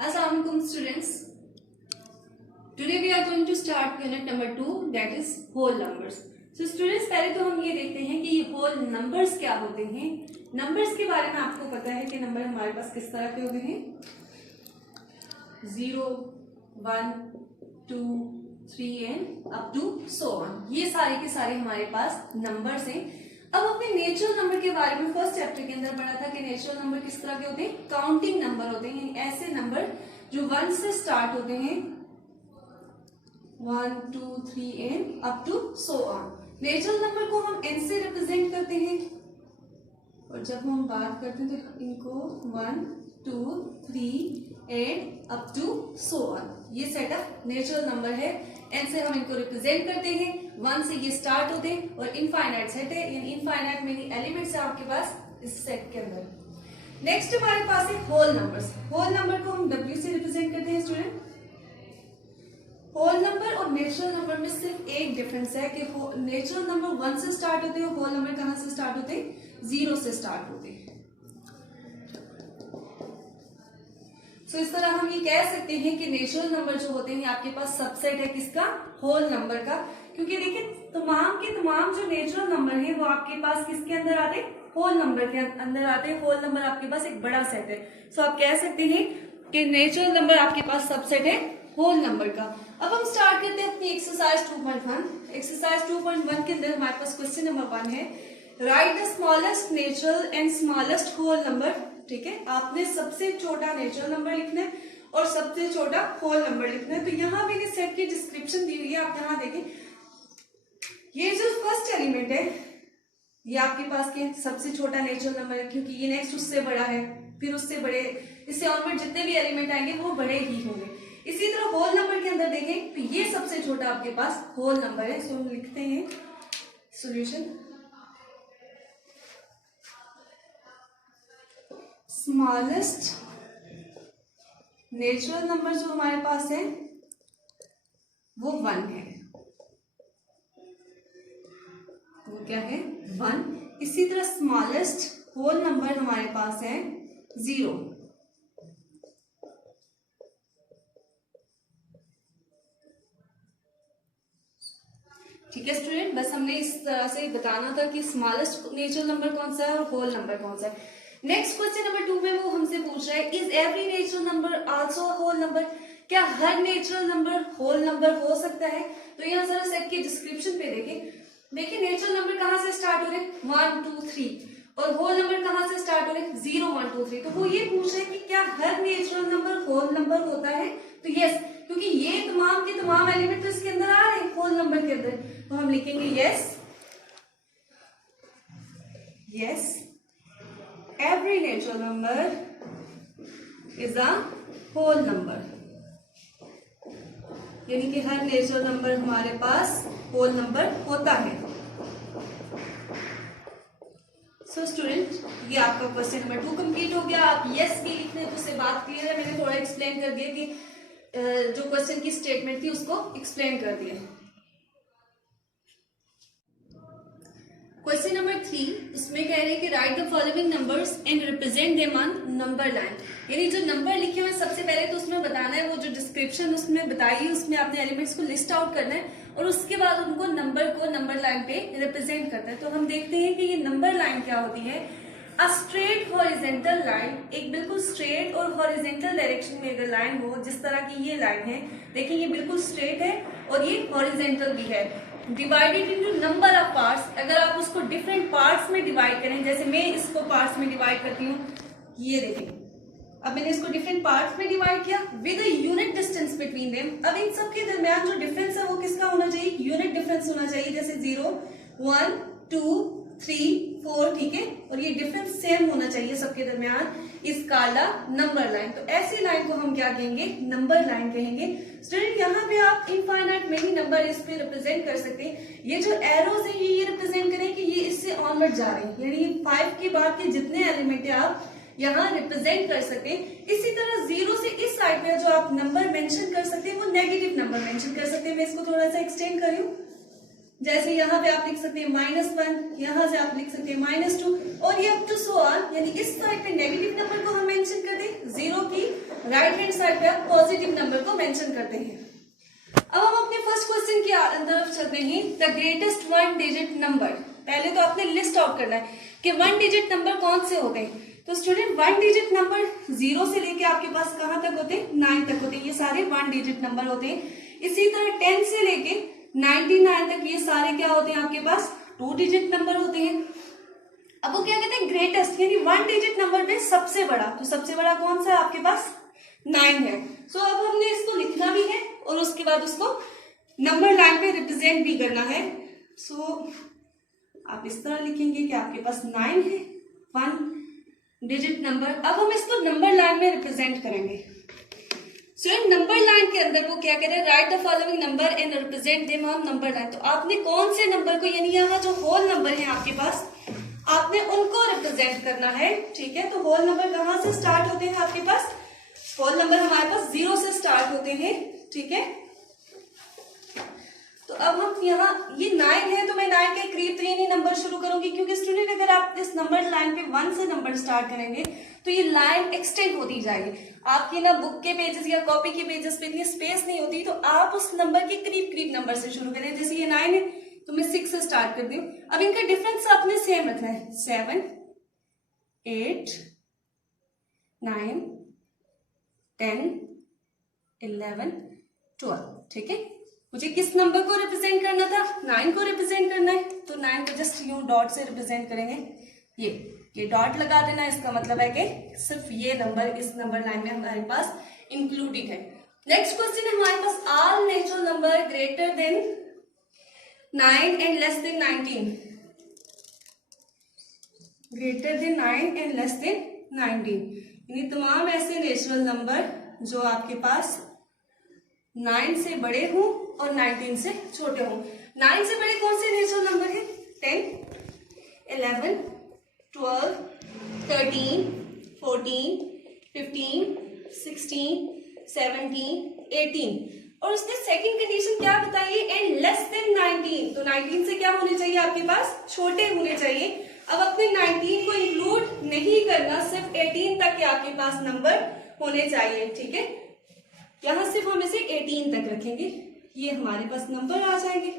Assalamualaikum students. Today we are going to start unit number 2, that is whole numbers. So students, पहले तो हम ये देखते हैं कि ये whole numbers क्या होते हैं. Numbers के बारे में आपको पता है कि नंबर हमारे पास किस तरह के होते हैं. 0, 1, 2, 3 and up to so on. ये सारे के सारे हमारे पास numbers हैं. अब अपने नेचुरल नंबर के बारे में फर्स्ट चैप्टर के अंदर पढ़ा था कि नेचुरल नंबर किस तरह के होते हैं. काउंटिंग नंबर होते हैं, यानी ऐसे नंबर जो 1 से स्टार्ट होते हैं, 1, 2, 3 and up to so on. Natural number को हम n से रिप्रेजेंट करते हैं और जब हम बात करते हैं तो इनको 1, 2, 3 and up to so on. ये सेट ऑफ नेचुरल नंबर है. n से हम इनको रिप्रेजेंट करते हैं, 1 से ये स्टार्ट होते हैं और इनफाइनाइट सेट है, यानी इनफाइनाइट मेनी एलिमेंट्स है आपके पास इस सेट के अंदर. नेक्स्ट हमारे पास है होल नंबर्स. होल नंबर को हम w से रिप्रेजेंट करते हैं स्टूडेंट. होल नंबर और नेचुरल नंबर में सिर्फ एक डिफरेंस है कि नेचुरल नंबर 1 से स्टार्ट होते हैं और होल नंबर कहां से स्टार्ट होते हैं, 0 से स्टार्ट होते हैं. तो इस तरह हम ये कह सकते हैं कि नेचुरल नंबर जो होते हैं आपके पास सबसेट है किसका, होल नंबर का. क्योंकि देखिए तमाम के तमाम जो नेचुरल नंबर है वो आपके पास किसके अंदर आते हैं, होल नंबर के अंदर आते हैं. होल नंबर आपके पास एक बड़ा सेट है. सो आप कह सकते हैं कि नेचुरल नंबर आपके पास सबसेट है होल नंबर का. अब हम स्टार्ट करते हैं अपनी एक्सरसाइज 2.1. एक्सरसाइज 2.1 के अंदर हमारे पास क्वेश्चन नंबर 1 है, write the smallest natural and smallest whole number. ठीक है, आपने सबसे छोटा नेचुरल नंबर लिखना है और सबसे छोटा होल नंबर लिखना है. तो यहाँ मैंने सेट की डिस्क्रिप्शन दी हुई है, आप यहाँ देखें. ये जो फर्स्ट एलिमेंट है ये आपके पास के सबसे छोटा नेचुरल नंबर है क्योंकि ये नेक्स्ट उससे बड़ा है, फिर उससे बड़े, इससे ऑनवर्ड जितने भी एलिमेंट आएंगे वो बड़े ही होंगे. इसी तरह होल नंबर के अंदर देखें तो ये सबसे छोटा आपके पास होल नंबर है. सो हम लिखते हैं सॉल्यूशन. स्मॉलेस्ट नेचुरल नंबर जो हमारे पास है वो 1 है. वो क्या है, 1. इसी तरह स्मॉलेस्ट होल नंबर हमारे पास है 0. ठीक है स्टूडेंट, बस हमने इस तरह से बताना था कि स्मॉलेस्ट नेचुरल नंबर कौन सा है और होल नंबर कौन सा है. नेक्स्ट क्वेश्चन नंबर 2 में वो हमसे पूछ रहा है, is every natural number also whole number. क्या हर नेचुरल नंबर होल नंबर हो सकता है. तो यहाँ जरा सेट की डिस्क्रिप्शन पे देखिए नेचुरल नंबर कहाँ से स्टार्ट हो रहे हैं, 1, 2, 3 और होल नंबर कहाँ से स्टार्ट हो रहे हैं, 0, 1, 2, 3. तो वो ये पूछ रहे हैं कि क्या हर नेचुरल नंबर होल नंबर होता है. तो यस, क्योंकि ये तमाम के तमाम एलिमेंट तो इसके अंदर आ रहे हैं होल नंबर के अंदर, तो हम लिखेंगे yes every natural number is a whole number. यानी कि हर नेचुरल नंबर हमारे पास होल नंबर होता है. सो स्टूडेंट, ये आपका क्वेश्चन नंबर 2 कंप्लीट हो गया. आप यस भी लिखने तो उससे बात क्लियर है. मैंने थोड़ा एक्सप्लेन कर दिया कि जो क्वेश्चन की स्टेटमेंट थी उसको एक्सप्लेन कर दिया. क्वेश्चन नंबर 3, उसमें कह रहे हैं कि right the following numbers and represent them on number line. यानी जो नंबर लिखे हुए सबसे पहले तो उसमें बताना है, वो जो डिस्क्रिप्शन उसमें बताई है उसमें आपने एलिमेंट्स को लिस्ट आउट करना है और उसके बाद उनको नंबर को नंबर लाइन पे रिप्रेजेंट करना है. तो हम देखते हैं कि ये नंबर लाइन क्या होती है. अ स्ट्रेट हॉरिजेंटल लाइन, एक बिल्कुल स्ट्रेट और हॉरिजेंटल डायरेक्शन में अगर लाइन हो, जिस तरह की ये लाइन है, देखिए ये बिल्कुल स्ट्रेट है और ये हॉरिजेंटल भी है. Divided into number of parts, अगर आप उसको डिफरेंट पार्ट्स में डिवाइड करें, जैसे मैं इसको पार्ट्स में डिवाइड करती हूँ, ये देखिए अब मैंने इसको डिफरेंट पार्ट्स में डिवाइड किया with a unit distance between them. अब इन सब के दरमियान जो डिफरेंस है वो किसका होना चाहिए, यूनिट डिफरेंस होना चाहिए. जैसे 0, 1, 2, 3, 4, ठीक है, और ये डिफरेंस सेम होना चाहिए सबके दरमियान. इस काला नंबर लाइन, तो ऐसी लाइन को हम क्या कहेंगे, नंबर लाइन कहेंगे. स्टूडेंट, यहाँ पे आप इनफाइनाइट मेनी नंबर इस पे रिप्रेजेंट कर सकते हैं. ये जो एरोज है ये रिप्रेजेंट करें कि ये इससे ऑनवर्ड जा रहे हैं, यानी 5 के बाद के जितने एलिमेंट है आप यहाँ रिप्रेजेंट कर सकते हैं. इसी तरह 0 से इस साइड में जो आप नंबर मेंशन कर सकते हैं वो नेगेटिव नंबर मेंशन कर सकते हैं. मैं इसको थोड़ा सा एक्सटेंड कर रही हूँ. जैसे यहाँ पे आप लिख सकते हैं -1, यहाँ से आप लिख सकते हैं -2 और ये अप टू सो ऑन, यानी इस साइड पे नेगेटिव नंबर को हम मेंशन कर दें 0 की राइट हैंड साइड पे आप पॉजिटिव नंबर को मेंशन करते हैं। अब हम अपने फर्स्ट क्वेश्चन की तरफ चलते हैं। The greatest one digit number, पहले तो आपने लिस्ट आउट करना है कि वन डिजिट नंबर कौन से होते हैं। तो स्टूडेंट वन डिजिट नंबर 0 से लेके आपके पास कहां तक होते हैं, 9 तक होते हैं, ये सारे वन डिजिट नंबर होते हैं। इसी तरह 10 से लेके 99 तक ये सारे क्या होते हैं आपके पास, 2 डिजिट नंबर होते हैं। अब वो क्या कहते हैं, ग्रेटेस्ट यानी वन डिजिट नंबर में सबसे बड़ा, तो सबसे बड़ा कौन सा है आपके पास, 9 है। सो अब हमने इसको लिखना भी है और उसके बाद उसको नंबर लाइन पे रिप्रेजेंट भी करना है। सो आप इस तरह लिखेंगे कि आपके पास 9 है, वन डिजिट नंबर। अब हम इसको नंबर लाइन में रिप्रेजेंट करेंगे। सो नंबर लाइन के अंदर वो क्या कह रहे हैं, right the following number and represent them on number line. तो आपने कौन से नंबर को, यानी यहाँ जो होल नंबर है आपके पास, आपने उनको रिप्रेजेंट करना है, ठीक है। तो होल नंबर कहाँ से स्टार्ट होते हैं आपके पास, होल नंबर हमारे पास 0 से स्टार्ट होते हैं, ठीक है। तो अब हम यहाँ ये 9 है तो मैं 9 के करीब 3 ही नंबर शुरू करूंगी, क्योंकि स्टूडेंट अगर आप इस नंबर लाइन पे 1 से नंबर स्टार्ट करेंगे तो ये लाइन एक्सटेंड होती जाएगी। आपकी ना बुक के पेजेस या कॉपी के पेजेस पे इतनी स्पेस नहीं होती, तो आप उस नंबर के करीब करीब नंबर से शुरू करें। जैसे ये 9 है तो मैं 6 से स्टार्ट कर दी। अब इनका डिफरेंस आपने सेम रखना है, 7 8 9 10 11 12, ठीक है। मुझे किस नंबर को रिप्रेजेंट करना था, 9 को रिप्रेजेंट करना है। तो 9 को जस्ट यूं डॉट से रिप्रेजेंट करेंगे, ये डॉट लगा देना। इसका मतलब है कि सिर्फ ये नंबर इस नंबर लाइन में हमारे पास इंक्लूडेड है। नेक्स्ट क्वेश्चन है हमारे पास, all natural number greater than 9 and less than 19, greater than 9 and less than 19, यानी तमाम ऐसे नेचुरल नंबर जो आपके पास 9 से बड़े हों और 19 से छोटे हों। 9 से बड़े कौन से नेचुरल नंबर है, 10 11 12 13 14 15 16 17 18, और उसने सेकंड कंडीशन क्या बताई है, एंड लेस देन 19। तो 19 से क्या होने चाहिए आपके पास, छोटे होने चाहिए। अब अपने 19 को इंक्लूड नहीं करना, सिर्फ 18 तक के आपके पास नंबर होने चाहिए, ठीक है। यहां सिर्फ हम इसे 18 तक रखेंगे, ये हमारे पास नंबर आ जाएंगे,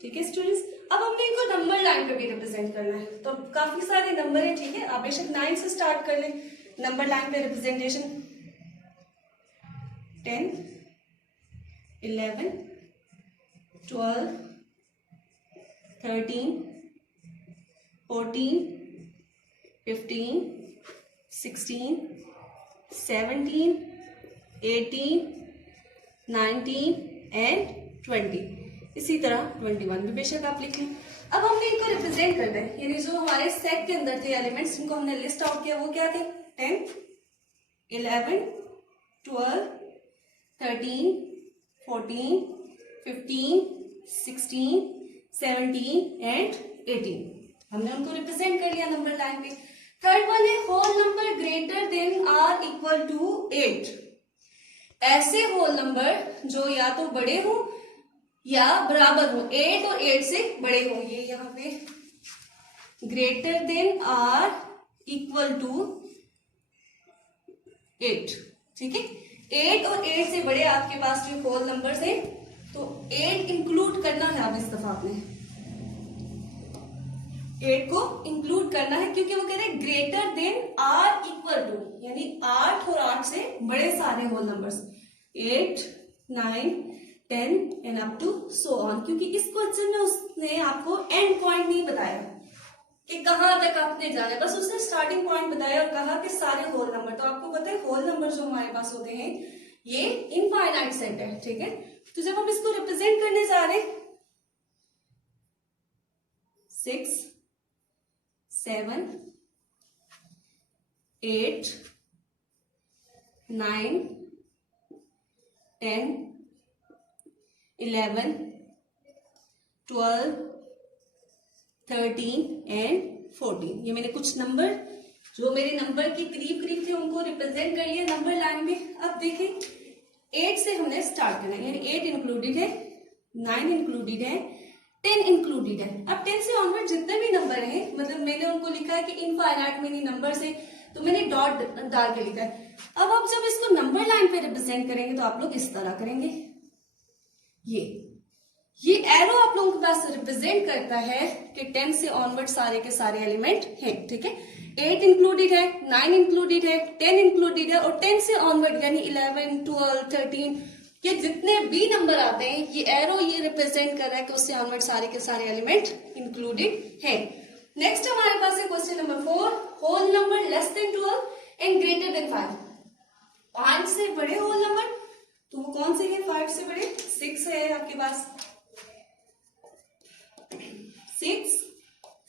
ठीक है स्टूडेंट्स। अब हमने इनको नंबर लाइन पे भी रिप्रेजेंट करना है, तो काफी सारे नंबर है, ठीक है। आप बेशक 9 से स्टार्ट कर लें नंबर लाइन पे रिप्रेजेंटेशन, 10 11 12 13 14 15 16 17 18 19 एंड 20, इसी तरह 21 भी बेशक आप लिख लें। अब हमने इनको रिप्रेजेंट करना है, यानी जो हमारे सेट के अंदर थे एलिमेंट्स जिनको हमने लिस्ट आउट किया वो क्या थे, 10 11 12 13 14 15 16 17 एंड 18, हमने उनको रिप्रेजेंट कर लिया नंबर लाइन पे। थर्ड वन है, whole number greater than or equal to 8, ऐसे होल नंबर जो या तो बड़े हो या बराबर हो, 8 और 8 से बड़े हो। ये यहाँ पे greater than or equal to 8, ठीक है। 8 और 8 से बड़े आपके पास जो होल नंबर्स हैं, तो 8 इंक्लूड करना है। अब इस दफा आपने 8 को इंक्लूड करना है, क्योंकि वो कह रहे हैं greater than or equal to, यानी 8 और 8 से बड़े सारे whole numbers, 8 9 10 and up to so on. क्योंकि इस क्वेश्चन में उसने आपको एंड पॉइंट नहीं बताया कि कहां तक आपने जाना है, बस उसने स्टार्टिंग पॉइंट बताया और कहा कि सारे होल नंबर। तो आपको पता है होल नंबर जो हमारे पास होते हैं ये इनफाइनाइट सेट है, ठीक है। तो जब हम इसको रिप्रेजेंट करने जा रहे हैं, 6 7 8 9 10 11 12 13 एंड 14, ये मैंने कुछ नंबर जो मेरे नंबर के करीब करीब थे उनको रिप्रेजेंट कर लिया नंबर लाइन में। अब देखें 8 से हमने स्टार्ट करना है, यानी 8 इंक्लूडेड है, 9 इंक्लूडेड है, 10 इंक्लूडेड है। अब 10 से ऑनवर्ड जितने भी नंबर हैं, मतलब मैंने उनको लिखा है कि इनफाइनाइट मेनी नंबर से तो मैंने डॉट डाल के लिखा है। अब आप जब इसको नंबर लाइन पे रिप्रेजेंट करेंगे तो आप लोग इस तरह करेंगे। ये एरो आप लोगों के पास रिप्रेजेंट करता है कि 10 से ऑनवर्ड सारे के सारे एलिमेंट हैं, ठीक है। 8 इंक्लूडेड है, 9 इंक्लूडेड है, 10 इंक्लूडेड है, और 10 से ऑनवर्ड यानी 11, 12, 13 ये जितने भी नंबर आते हैं, ये एरो ये रिप्रेजेंट कर रहा है कि उससे ऑनवर्ड सारे के सारे एलिमेंट इंक्लूडेड है। नेक्स्ट हमारे पास है question number 4, whole number less than 12 and greater than 5। 5 से बड़े होल नंबर, तो वो कौन से हैं? 5 से बड़े 6 है आपके पास, 6,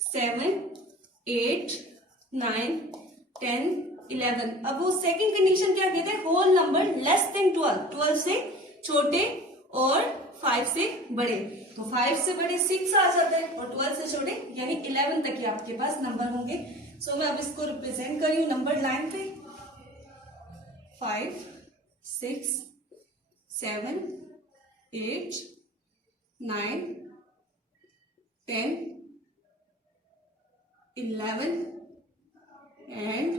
7, 8, 9, 10, 11। अब वो सेकंड कंडीशन क्या कहते हैं? होल नंबर लेस देन 12, 12 से छोटे और 5 से बड़े। तो 5 से बड़े 6 आ जाता है और 12 से छोटे यानी 11 तक ही आपके पास नंबर होंगे। सो मैं अब इसको रिप्रेजेंट कर रही हूं नंबर लाइन पे। 5, 6, 7, 8, 9, 10, 11 एंड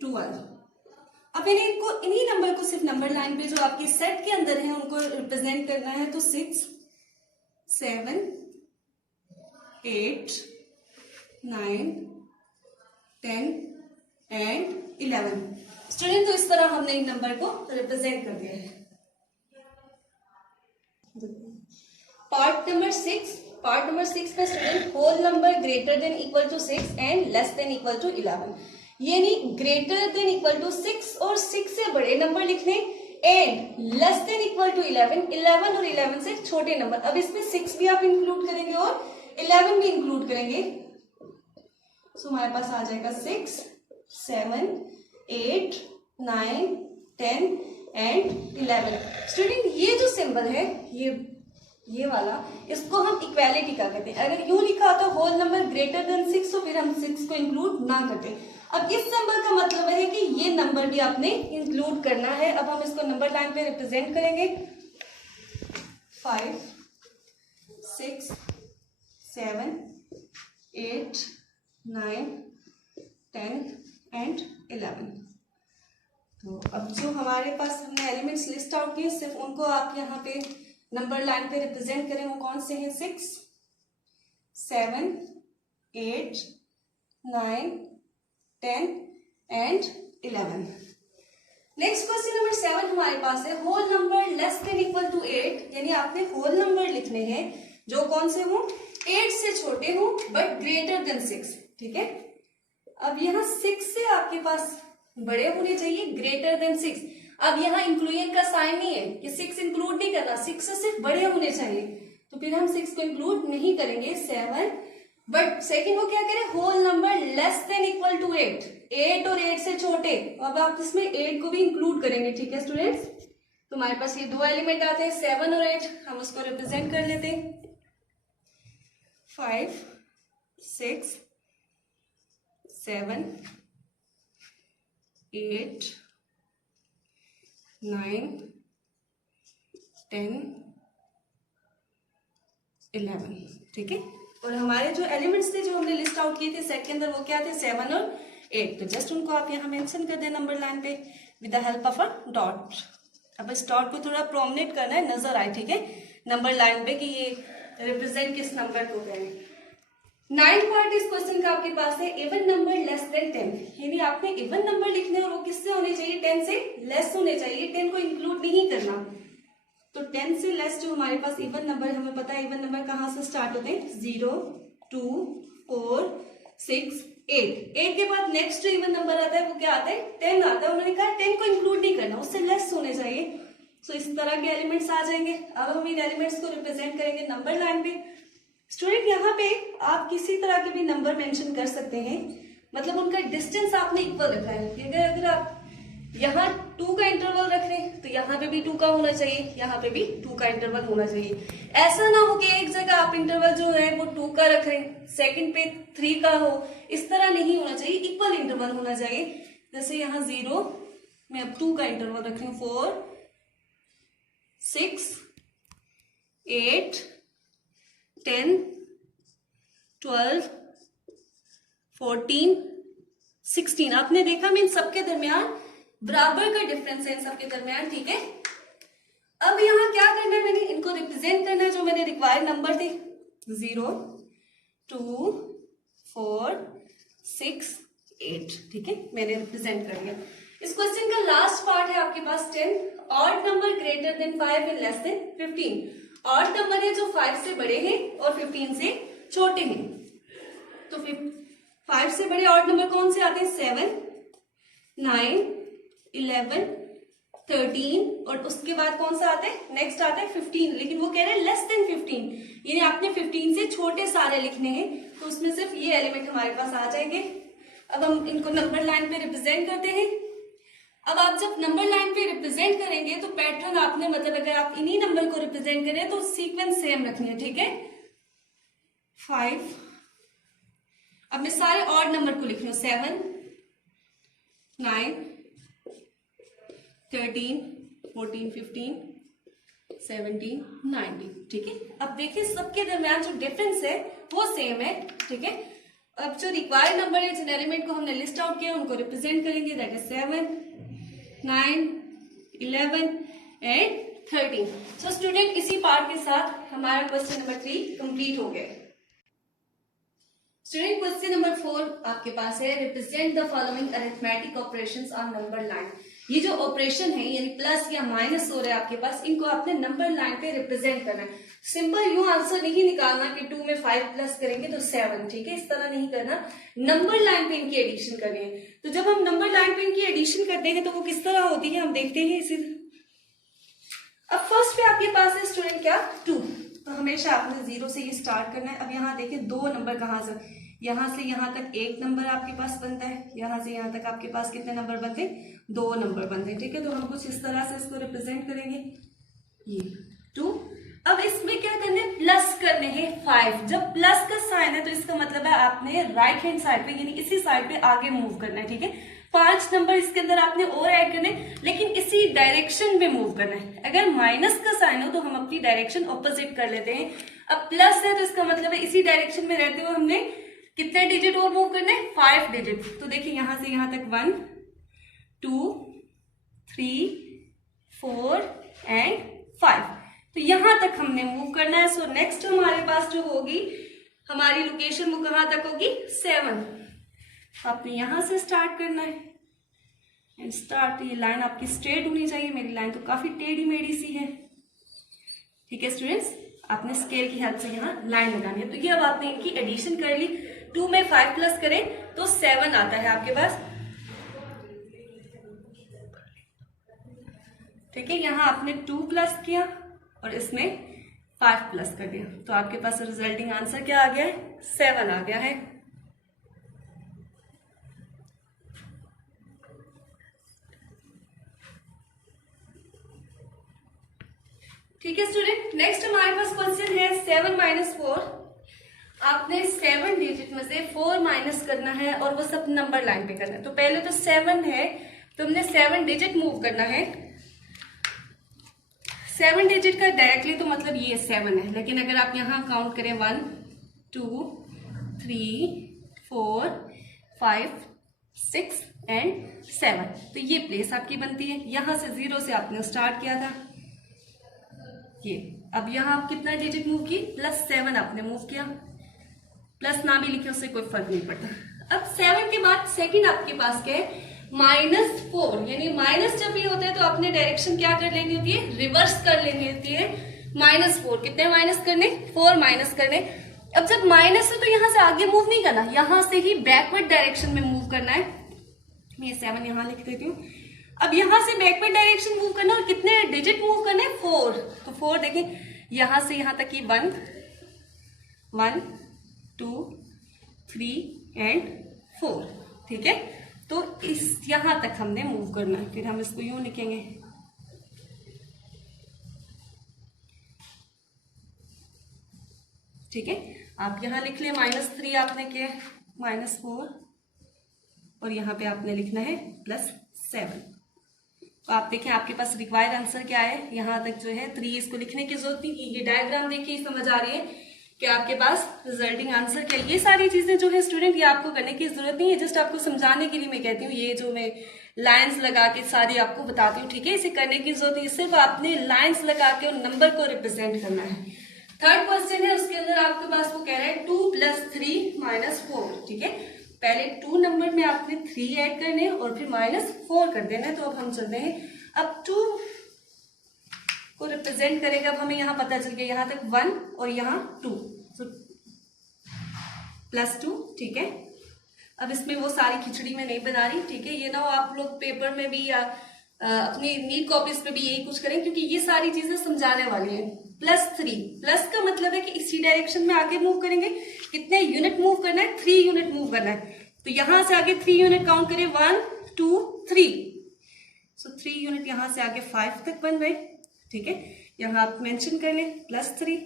12। अब इन्हीं नंबर को सिर्फ नंबर लाइन पे जो आपके सेट के अंदर है उनको रिप्रेजेंट करना है। तो 6, 7, 8, 9, 10 एंड 11। स्टूडेंट, तो इस तरह हमने इन नंबर को रिप्रेजेंट कर दिया है। पार्ट नंबर 6 पे student whole number greater than equal to 6 and less than equal to 11, यानी ग्रेटर देन इक्वल टू 6 और 6 से बड़े नंबर लिखने and less than equal to 11, 11 और 11 से छोटे नंबर। अब इसमें 6 भी आप इंक्लूड करेंगे और 11 भी इंक्लूड करेंगे। सो हमारे पास आ जाएगा 6, 7, 8, 9, 10 एंड 11। स्टूडेंट, ये जो सिंबल है ये वाला, इसको हम इक्वालिटी का कहते हैं। अगर यूं लिखा होता होल नंबर ग्रेटर देन 6 तो फिर हम 6 को इंक्लूड ना करते। अब इस सिंबल का मतलब है कि ये नंबर भी आपने इंक्लूड करना है। अब हम इसको नंबर लाइन पे रिप्रेजेंट करेंगे। 5, 6, 7, 8, 9, 10 एंड 11। तो अब जो हमारे पास हमने एलिमेंट्स लिस्ट आउट किए, सिर्फ उनको आप यहाँ पे नंबर लाइन पे रिप्रेजेंट करें। वो कौन से हैं? 6, 7, 8, 9, 10 एंड 11। नेक्स्ट क्वेश्चन नंबर 7 हमारे पास है whole number less than equal to 8, यानी आपने होल नंबर लिखने हैं जो कौन से हों? 8 से छोटे हों बट ग्रेटर देन 6, ठीक है। अब यहाँ 6 से आपके पास बड़े होने चाहिए, ग्रेटर देन 6। अब यहाँ इंक्लूजन का साइन नहीं है कि 6 इंक्लूड नहीं करना, 6 से सिर्फ बड़े होने चाहिए, तो फिर हम 6 को इंक्लूड नहीं करेंगे। 7, बट सेकंड वो क्या करें? Whole number less than equal to 8, 8 और 8 से छोटे। अब आप इसमें 8 को भी इंक्लूड करेंगे, ठीक है स्टूडेंट्स। तो हमारे पास ये दो एलिमेंट आते हैं 7 और 8, हम उसको रिप्रेजेंट कर लेते हैं। 5, 6, 7, 8, 9, 10, 11, ठीक है। और हमारे जो एलिमेंट्स थे जो हमने लिस्ट आउट किए थे सेट के अंदर, वो क्या थे? 7 और 8। तो जस्ट उनको आप यहाँ मेंशन कर दें नंबर लाइन पे with the help of a dot. अब इस डॉट को थोड़ा प्रोमिनेंट करना है, नजर आए, ठीक है, नंबर लाइन पे कि ये रिप्रेजेंट किस नंबर को करें। 9th पार्ट इस क्वेश्चन का आपके पास है इवन नंबर लेस देन 10, यानी आपने इवन नंबर लिखने और वो किससे होने चाहिए? 10 से लेस होने चाहिए, 10 को इंक्लूड नहीं करना। तो 10 से लेस जो हमारे पास इवन नंबर, हमें पता है इवन नंबर कहाँ से स्टार्ट होते हैं? 0, 2, 4, 6, 8। 8 के बाद नेक्स्ट जो इवन नंबर आता है वो क्या आता है? 10 आता है। उन्होंने कहा 10 को इंक्लूड नहीं करना, उससे लेस होने चाहिए। सो इस तरह के एलिमेंट्स आ जाएंगे। अब हम इन एलिमेंट्स को रिप्रेजेंट करेंगे नंबर लाइन पे। स्टूडेंट, यहाँ पे आप किसी तरह के भी नंबर मेंशन कर सकते हैं, मतलब उनका डिस्टेंस आपने इक्वल रखा है। अगर आप यहाँ 2 का इंटरवल रख रहे हैं तो यहाँ पे भी 2 का होना चाहिए, यहाँ पे भी 2 का इंटरवल होना चाहिए। ऐसा ना हो कि एक जगह आप इंटरवल जो है वो 2 का रख रहे हैं, सेकंड पे 3 का हो, इस तरह नहीं होना चाहिए, इक्वल इंटरवल होना चाहिए। जैसे यहाँ 0 में अब 2 का इंटरवल रख रही हूँ, 4, 6, 8, 10, 12, 14, 16। आपने देखा मीन सबके दरमियान बराबर का डिफरेंस है इन सबके दरमियान, ठीक है। अब यहाँ क्या करना है, मैंने इनको रिप्रेजेंट करना है, जो मैंने रिक्वायर्ड नंबर थे 0 2 4 6 8, ठीक है, मैंने रिप्रेजेंट कर लिया। इस क्वेश्चन का लास्ट पार्ट है आपके पास 10 odd number greater than 5 and less then 15। Odd number है जो 5 से बड़े हैं और 15 से छोटे हैं। तो 5 से बड़े ऑड नंबर कौन से आते हैं, 7 9 11 13, और उसके बाद कौन सा आता है, नेक्स्ट आता है 15। लेकिन वो कह रहे हैं लेस देन 15, यानी आपने 15 से छोटे सारे लिखने हैं, तो उसमें सिर्फ ये एलिमेंट हमारे पास आ जाएंगे। अब हम इनको नंबर लाइन पे रिप्रेजेंट करते हैं। अब आप जब नंबर लाइन पे रिप्रेजेंट करेंगे तो पैटर्न आपने, मतलब अगर आप इन्हीं नंबर को रिप्रेजेंट करें तो सीक्वेंस सेम रखनी है, ठीक है। 5, अब मैं सारे ऑड नंबर को लिख रही हूँ, 7 9 13 14 15 17 19, ठीक है। अब देखिए सबके दरमियान जो डिफरेंस है वो सेम है, ठीक है। अब जो रिक्वायर्ड नंबर है, जिन एलिमेंट को हमने लिस्ट आउट किया उनको रिप्रेजेंट करेंगे, that is 7 9 11 and 13। So student, इसी पार्ट के साथ हमारा क्वेश्चन नंबर 3 कंप्लीट हो गया। स्टूडेंट, क्वेश्चन नंबर 4 आपके पास है, represent the following arithmetic operations on number line. ये जो ऑपरेशन है यानी प्लस या माइनस हो रहा है आपके पास, इनको आपने नंबर लाइन पे रिप्रेजेंट करना है। सिंपल यूं आंसर नहीं निकालना कि 2 में 5 प्लस करेंगे तो 7, ठीक है, इस तरह नहीं करना। नंबर लाइन पे इनकी एडिशन करनी है। तो जब हम नंबर लाइन पे इनकी एडिशन करते हैं तो वो किस तरह होती है हम देखते हैं इसी। अब फर्स्ट पे आपके पास है स्टूडेंट क्या, 2, तो हमेशा आपने 0 से ये स्टार्ट करना है। अब यहाँ देखिए 2 नंबर कहाँ से, यहाँ से यहाँ तक 1 नंबर आपके पास बनता है, यहाँ से यहाँ तक आपके पास कितने नंबर बनते हैं, 2 नंबर बनते हैं, ठीक है। तो हम कुछ इस तरह से इसको रिप्रेजेंट करेंगे, ये 2। अब इसमें क्या करने, प्लस करने हैं 5। जब प्लस का साइन है तो इसका मतलब है आपने राइट हैंड साइड पे यानी इसी साइड पे आगे मूव करना है, ठीक है। 5 नंबर इसके अंदर आपने और ऐड करने, लेकिन इसी डायरेक्शन में मूव करना है। अगर माइनस का साइन हो तो हम अपनी डायरेक्शन ऑपोजिट कर लेते हैं। अब प्लस है तो इसका मतलब है इसी डायरेक्शन में रहते हुए हमने कितने डिजिट और मूव करने, 5 डिजिट। तो देखिए यहां से यहां तक 1 2 3 4 एंड 5, तो यहां तक हमने मूव करना है। सो नेक्स्ट हमारे पास जो होगी हमारी लोकेशन वो कहां तक होगी, 7। आपने यहां से स्टार्ट करना है एंड स्टार्ट। ये लाइन आपकी स्ट्रेट होनी चाहिए, मेरी लाइन तो काफी टेढ़ी मेढ़ी सी है, ठीक है स्टूडेंट्स। आपने स्केल की हेल्प से यहाँ लाइन लगानी है। तो ये अब आपने इनकी एडिशन कर ली, 2 में 5 प्लस करें तो 7 आता है आपके पास, ठीक है। यहाँ आपने 2 प्लस किया और इसमें 5 प्लस कर दिया, तो आपके पास रिजल्टिंग आंसर क्या आ गया है, 7 आ गया है। ठीक है स्टूडेंट, नेक्स्ट हमारे पास क्वेश्चन है 7 - 4। आपने 7 डिजिट में से 4 माइनस करना है और वो सब नंबर लाइन पे करना है। तो पहले तो 7 है तो हमने 7 डिजिट मूव करना है। 7 डिजिट का डायरेक्टली तो मतलब ये 7 है, लेकिन अगर आप यहाँ काउंट करें 1 2 3 4 5 6 एंड 7, तो ये प्लेस आपकी बनती है। यहां से 0 से आपने स्टार्ट किया था ये। अब यहाँ आप कितना डिजिट मूव की, +7 आपने मूव किया। प्लस ना भी लिखे उससे कोई फर्क नहीं पड़ता। अब 7 के बाद सेकंड आपके पास क्या है, -4, यानी माइनस जब ये होता है तो आपने डायरेक्शन क्या कर लेनी होती है, रिवर्स कर लेनी होती है। -4 कितने माइनस करने, 4 माइनस करने। अब जब माइनस है तो यहाँ से आगे मूव नहीं करना, यहाँ से ही बैकवर्ड डायरेक्शन में मूव करना है। मैं 7 यहाँ लिख देती हूँ। अब यहां से बैकवर्ड डायरेक्शन मूव करना और कितने डिजिट मूव करने, 4। तो 4 देखें यहां से यहां तक की 1 2 3 एंड 4, ठीक है। तो इस यहां तक हमने मूव करना है, फिर हम इसको यूं लिखेंगे, ठीक है। आप यहां लिख ले -3 आपने किया, -4, और यहां पे आपने लिखना है +7। तो आप देखें आपके पास रिक्वायर्ड आंसर क्या है, यहां तक जो है 3, इसको लिखने की जरूरत नहीं, ये डायग्राम देखिए समझ आ रही है। कि आपके पास रिजल्टिंग आंसर क्या। ये सारी चीजें जो है स्टूडेंट ये आपको करने की जरूरत नहीं है, जस्ट आपको समझाने के लिए मैं कहती हूँ, ये जो मैं लाइंस लगा के सारी आपको बताती हूँ, ठीक है। इसे करने की जरूरत नहीं, सिर्फ आपने लाइंस लगा के उन नंबर को रिप्रेजेंट करना है। थर्ड क्वेश्चन है, उसके अंदर आपके पास वो कह रहा है 2 + 3 - 4, ठीक है। पहले 2 नंबर में आपने 3 ऐड करने और फिर -4 कर देना है। तो अब हम चलते हैं, अब 2 को रिप्रेजेंट करेगा। अब हमें यहाँ पता चल गया यहाँ तक 1 और यहाँ 2, तो +2, ठीक है। अब इसमें वो सारी खिचड़ी में नहीं बना रही, ठीक है। ये ना हो आप लोग पेपर में भी या अपनी नीट कॉपीज पे भी यही कुछ करें, क्योंकि ये सारी चीजें समझाने वाली हैं। +3, प्लस का मतलब है कि इसी डायरेक्शन में आगे मूव करेंगे। कितने यूनिट मूव करना है? 3 यूनिट मूव करना है। तो यहां से आगे 3 यूनिट काउंट करें, 1 2 3, सो 3 यूनिट यहां से आगे 5 तक बन गए, ठीक है। यहां आप मेंशन कर लें +3,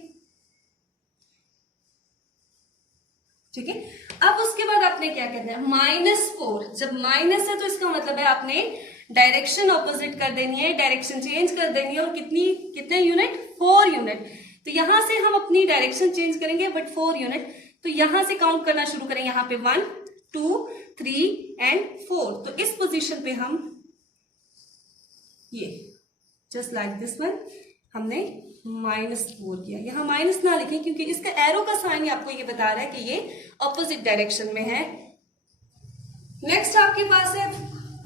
ठीक है। अब उसके बाद आपने क्या करना है, -4। जब माइनस है तो इसका मतलब है आपने डायरेक्शन ऑपोजिट कर देनी है, डायरेक्शन चेंज कर देनी है। और कितने यूनिट? 4 यूनिट। तो यहां से हम अपनी डायरेक्शन चेंज करेंगे, बट 4 यूनिट। तो यहां से काउंट करना शुरू करें, यहाँ पे 1 2 3 एंड 4। तो इस पोजीशन पे हम ये जस्ट लाइक दिस वन हमने -4 किया। यहाँ माइनस ना लिखें, क्योंकि इसका एरो का साइन आपको ये बता रहा है कि ये ऑपोजिट डायरेक्शन में है। नेक्स्ट आपके पास है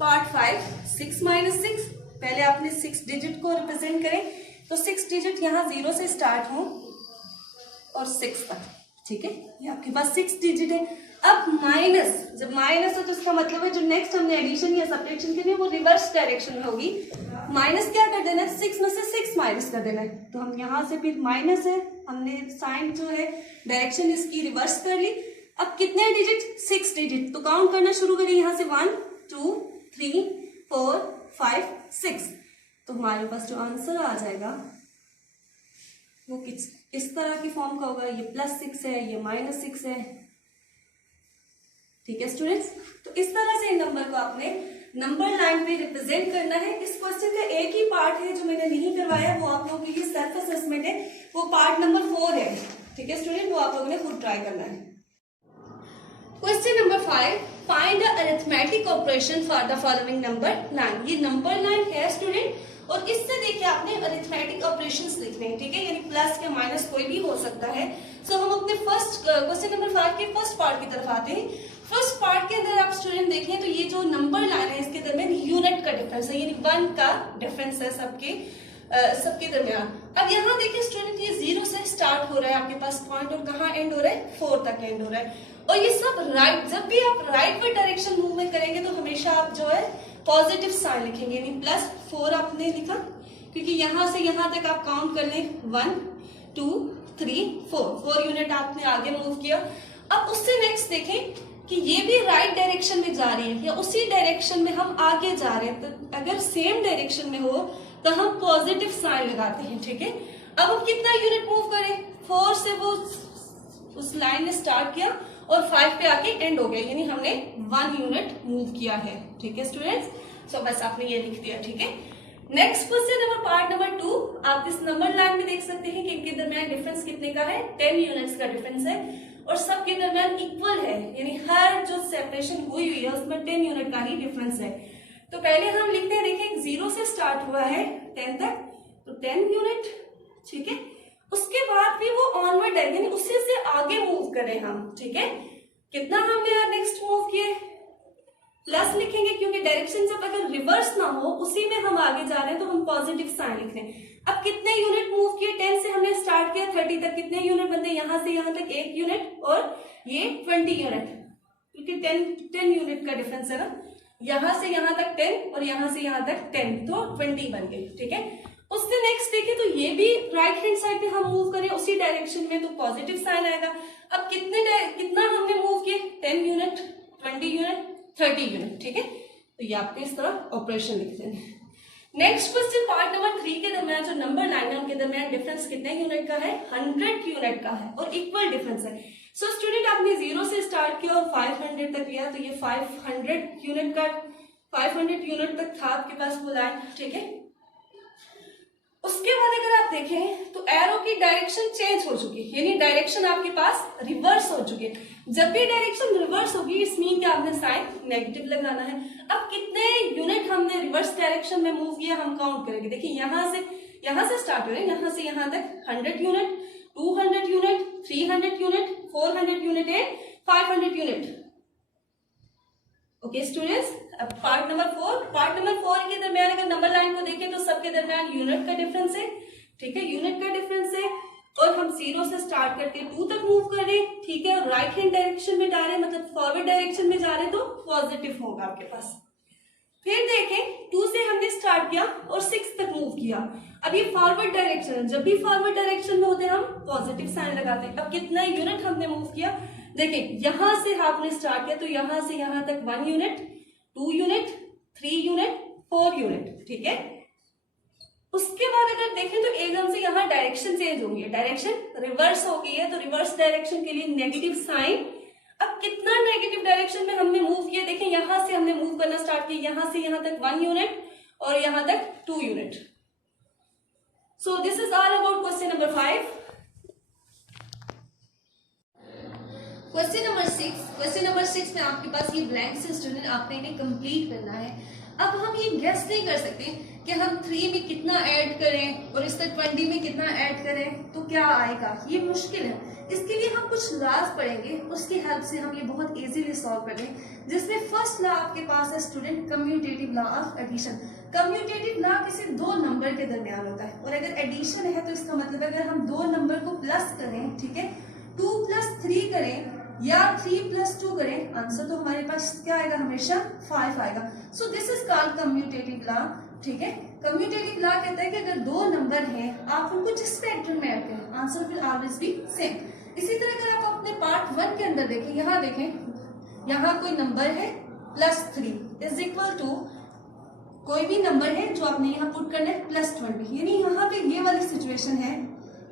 पार्ट 5, 6 - 6। पहले आपने 6 डिजिट को रिप्रेजेंट करें, तो 6 डिजिट यहाँ 0 से स्टार्ट हो और 6 तक, ठीक है। ये आपके पास 6 डिजिट है। अब माइनस, जब माइनस हो तो इसका मतलब है जो नेक्स्ट हमने एडिशन या सब्ट्रैक्शन करनी है वो रिवर्स डायरेक्शन में होगी। माइनस क्या कर देना है? 6 में से 6 माइनस कर देना है। तो हम यहाँ से फिर माइनस है, हमने साइन जो है डायरेक्शन इसकी रिवर्स कर ली। अब कितने डिजिट? 6 डिजिट। तो काउंट करना शुरू करें यहाँ से, 1 2 3 4 5 6। तो हमारे पास जो आंसर आ जाएगा वो किस तरह की फॉर्म का होगा? ये +6 है, ये -6 है, ठीक है स्टूडेंट्स। तो इस तरह से इन नंबर को आपने नंबर लाइन पे रिप्रेजेंट करना है। इस क्वेश्चन का एक ही पार्ट है जो मैंने नहीं करवाया, वो आप लोगों के लिए सेल्फ असेसमेंट है, वो पार्ट नंबर 4 है, ठीक है स्टूडेंट। वो आप लोगों ने खुद ट्राई करना है। Question number 5, find the arithmetic operation for the following number line. ये नंबर लाइन है स्टूडेंट, और इससे देखिए आपने अरिथमेटिक ऑपरेशंस लिखने हैं, ठीक है। यानी प्लस या माइनस कोई भी हो सकता है। सो हम अपने फर्स्ट क्वेश्चन नंबर 5 के फर्स्ट पार्ट की तरफ आते हैं। फर्स्ट पार्ट के अंदर आप स्टूडेंट देखें तो ये जो नंबर लाइन है इसके दरमियान यूनिट का डिफरेंस है, यानी 1 का डिफरेंस है सबके दरमियान। अब यहाँ देखिए स्टूडेंट, ये 0 से स्टार्ट हो रहा है आपके पास पॉइंट, और कहाँ एंड हो रहा है? 4 तक एंड हो रहा है। और ये सब राइट, जब भी आप राइट वर्ड डायरेक्शन मूवमेंट करेंगे तो हमेशा आप जो है पॉजिटिव साइन लिखेंगे, यानी +4 आपने लिखा, क्योंकि यहां से यहां तक आप काउंट कर लें, 1 2 3 4 यूनिट आपने आगे मूव किया। अब उससे नेक्स्ट देखें कि ये भी राइट डायरेक्शन में जा रही है या उसी डायरेक्शन में हम आगे जा रहे हैं। तो अगर सेम डायरेक्शन में हो तो हम पॉजिटिव साइन लगाते हैं, ठीक है। अब हम कितना यूनिट मूव करें? 4 से वो उस लाइन ने स्टार्ट किया और 5 पे आके एंड हो गया, यानी हमने 1 यूनिट मूव किया है, ठीक है स्टूडेंट्स। सो बस आपने ये लिख दिया, ठीक है। Next question number part number 2, आप इस नंबर लाइन में देख सकते हैं कि इनके दरमियान डिफरेंस कितने का है? 10 यूनिट्स का डिफरेंस है, और सबके दरमियान इक्वल है, यानी हर जो सेपरेशन हुई हुई है उसमें 10 यूनिट का ही डिफरेंस है। तो पहले हम लिखते हैं, देखिए 0 से स्टार्ट हुआ है 10 तक, तो 10 यूनिट, ठीक है। उसके बाद भी वो ऑनवर्ड है, यानी उससे से आगे मूव करें हम, ठीक है। कितना हमने नेक्स्ट मूव किए? प्लस लिखेंगे, क्योंकि डायरेक्शन जब अगर रिवर्स ना हो उसी में हम आगे जा रहे हैं तो हम पॉजिटिव साइन लिख रहे हैं। अब कितने यूनिट मूव किए? 10 से हमने स्टार्ट किया, 30 तक कितने यूनिट बनते हैं? यहां से यहां तक 1 यूनिट और ये 20 यूनिट, क्योंकि 10 यूनिट का डिफरेंस है ना। यहां से यहां तक 10 और यहां से यहां तक 10, तो 20 बन गए, ठीक है। उससे नेक्स्ट देखिए तो ये भी राइट हैंड साइड पे हम मूव करें उसी डायरेक्शन में तो पॉजिटिव साइन आएगा। अब कितना हमने मूव किए? 10 यूनिट, 20 यूनिट, 30 यूनिट, ठीक है। तो ये आपने इस तरह ऑपरेशन लिख देना है। नेक्स्ट क्वेश्चन पार्ट नंबर 3 के दरमियान जो नंबर लाइन है उनके दरमियान डिफरेंस कितने यूनिट का है? 100 यूनिट का है, और इक्वल डिफरेंस है। सो स्टूडेंट आपने 0 से स्टार्ट किया और 500 तक लिया, तो ये 500 यूनिट तक था आपके पास वो लाइन, ठीक है। उसके बाद अगर आप देखें तो एरो की डायरेक्शन चेंज हो चुकी है, यानी डायरेक्शन आपके पास रिवर्स हो चुकी है। जब भी डायरेक्शन रिवर्स होगी इस मीन क्या आपने साइन नेगेटिव लगाना है। अब कितने यूनिट हमने रिवर्स डायरेक्शन में मूव किया हम काउंट करेंगे। देखिए यहां से स्टार्ट हो रहे हैं, यहां से यहां तक 100 unit, 200 unit, 300 unit, 400 unit and 500 unit. Okay students, अब पार्ट नंबर 4 के दरमियान अगर नंबर लाइन को देखें तो सबके दरमियान यूनिट का डिफरेंस है, ठीक है, यूनिट का डिफरेंस है। और हम 0 से स्टार्ट करके 2 तक मूव कर रहे हैं, ठीक है, और राइट हैंड डायरेक्शन में जा रहे हैं, मतलब फॉरवर्ड डायरेक्शन में जा रहे हैं तो पॉजिटिव होगा आपके पास। फिर देखें 2 से हमने स्टार्ट किया और 6 तक मूव किया। अब ये फॉरवर्ड डायरेक्शन है, जब भी फॉरवर्ड डायरेक्शन में होते हैं हम पॉजिटिव साइन लगाते हैं। अब कितना यूनिट हमने मूव किया, देखिए यहां से आपने स्टार्ट किया तो यहां से यहां तक 1 यूनिट, 2 यूनिट, 3 यूनिट, 4 यूनिट, ठीक है। उसके बाद अगर देखें तो एकदम से यहाँ डायरेक्शन चेंज हो गई है, डायरेक्शन रिवर्स हो गई है, तो रिवर्स डायरेक्शन के लिए नेगेटिव साइन। अब कितना नेगेटिव डायरेक्शन में हमने मूव किया, देखें यहां से हमने मूव करना स्टार्ट किया, यहां से यहां तक 1 यूनिट और यहां तक 2 unit. So this is all about question number 5। Question number 6 में आपके पास ये ब्लैंक से स्टूडेंट आपने इन्हें कंप्लीट करना है। अब हम ये गेस नहीं कर सकते कि हम 3 में कितना ऐड करें और इस तक 20 में कितना ऐड करें तो क्या आएगा, ये मुश्किल है। इसके लिए हम कुछ लॉज पढ़ेंगे, उसकी हेल्प से हम ये बहुत इजीली सॉल्व कर लेंगे। जिसमें फर्स्ट लॉ आपके पास है student commutative law of addition. Commutative law किसी 2 नंबर के दरमियान होता है, और अगर एडिशन है तो इसका मतलब अगर हम 2 नंबर को प्लस करें, ठीक है, 2 + 3 करें या 3 + 2 करें, आंसर तो हमारे पास क्या आएगा, हमेशा 5 आएगा। So this is called commutative law, ठीक है। कम्यूटेटिव लॉ कहता है कि अगर 2 नंबर हैं आप उनको जिस फैक्टर में ऐड करें answer will always be same. इसी तरह अगर आप अपने पार्ट 1 के अंदर देखें, यहाँ देखें, यहाँ कोई नंबर है +3 इज इक्वल टू कोई भी नंबर है जो आपने यहाँ पुट करना है +20, यानी यहाँ पे ये वाली सिचुएशन है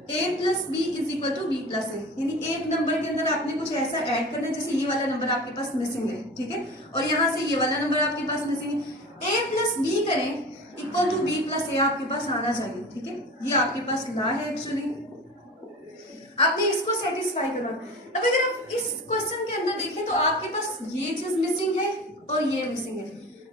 a + b = b + a, यानी एक नंबर के अंदर आपने कुछ ऐसा ऐड करना है जैसे ये वाला नंबर आपके पास मिसिंग है, ठीक है, और यहाँ से ये वाला नंबर आपके पास मिसिंग है। a + b करें = b + a आपके पास आना चाहिए, ठीक है, ये आपके पास लॉ है। एक्चुअली आपने इसको सेटिस्फाई करना। अब अगर आप इस क्वेश्चन के अंदर देखें तो आपके पास ये चीज मिसिंग है और ये मिसिंग है।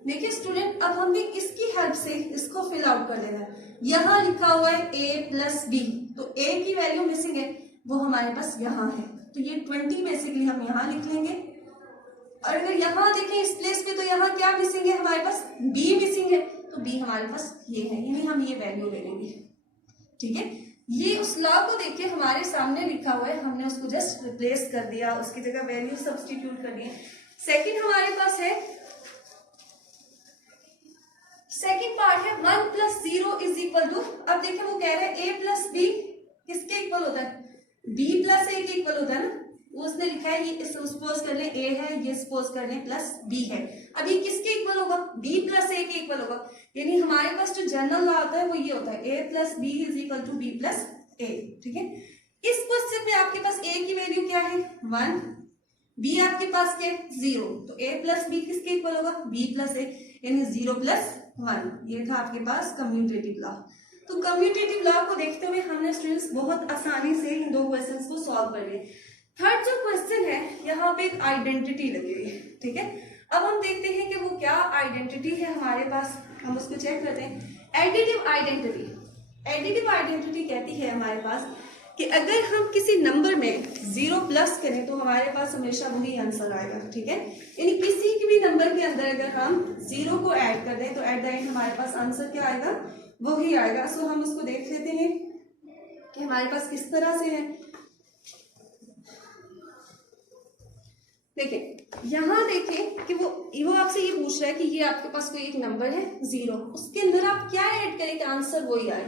देखिए स्टूडेंट, अब हमने इसकी हेल्प से इसको फिल आउट कर लेना है। यहाँ लिखा हुआ है a + b, तो a की वैल्यू मिसिंग है, वो हमारे पास यहाँ है, तो ये 20 बेसिकली हम यहाँ लिख लेंगे। और अगर यहाँ देखें इस प्लेस पे तो यहाँ क्या मिसिंग है, हमारे पास b मिसिंग है, तो b हमारे पास ये है, यानी हम ये वैल्यू ले लेंगे, ठीक है। ये उस लॉ को देख के हमारे सामने लिखा हुआ है, हमने उसको जस्ट रिप्लेस कर दिया, उसकी जगह वैल्यू सब्स्टिट्यूट कर दिए। सेकंड हमारे पास है, सेकंड पार्ट है 1 + 0 = अब देखिए वो कह रहे हैं a + b किसके इक्वल होता है, b + a के इक्वल होता है ना। उसने लिखा है, ये सपोज कर ले a है, ये सपोज कर ले +b है। अब ये किसके इक्वल होगा, b + a के इक्वल होगा, यानी हमारे पास जो जनरल लॉ होता है वो ये होता है a + b = b + a, ठीक है। इस क्वेश्चन में आपके पास a की वैल्यू क्या है 1, b आपके पास क्या है 0, तो a + b किसके इक्वल होगा, b + a, यानी 0 + 1। ये था आपके पास कम्यूटेटिव लॉ। तो कम्यूटेटिव लॉ को देखते हुए हमने स्टूडेंट्स बहुत आसानी से इन 2 क्वेश्चंस को सॉल्व कर लिए। थर्ड जो क्वेश्चन है, यहाँ पे एक आइडेंटिटी लगी हुई है, ठीक है। अब हम देखते हैं कि वो क्या आइडेंटिटी है हमारे पास, हम उसको चेक करते हैं। एडिटिव आइडेंटिटी, एडिटिव आइडेंटिटी कहती है हमारे पास कि अगर हम किसी नंबर में 0 प्लस करें तो हमारे पास हमेशा वही आंसर आएगा, ठीक है। यानी किसी भी नंबर के अंदर अगर हम 0 को ऐड कर दें तो एट द एंड हमारे पास आंसर क्या आएगा, वही आएगा। सो हम उसको देख लेते हैं कि हमारे पास किस तरह से है। देखिए यहाँ देखें कि वो आपसे ये पूछ रहा है कि ये आपके पास कोई एक नंबर है 0, उसके अंदर आप क्या ऐड करें कि आंसर वही आए।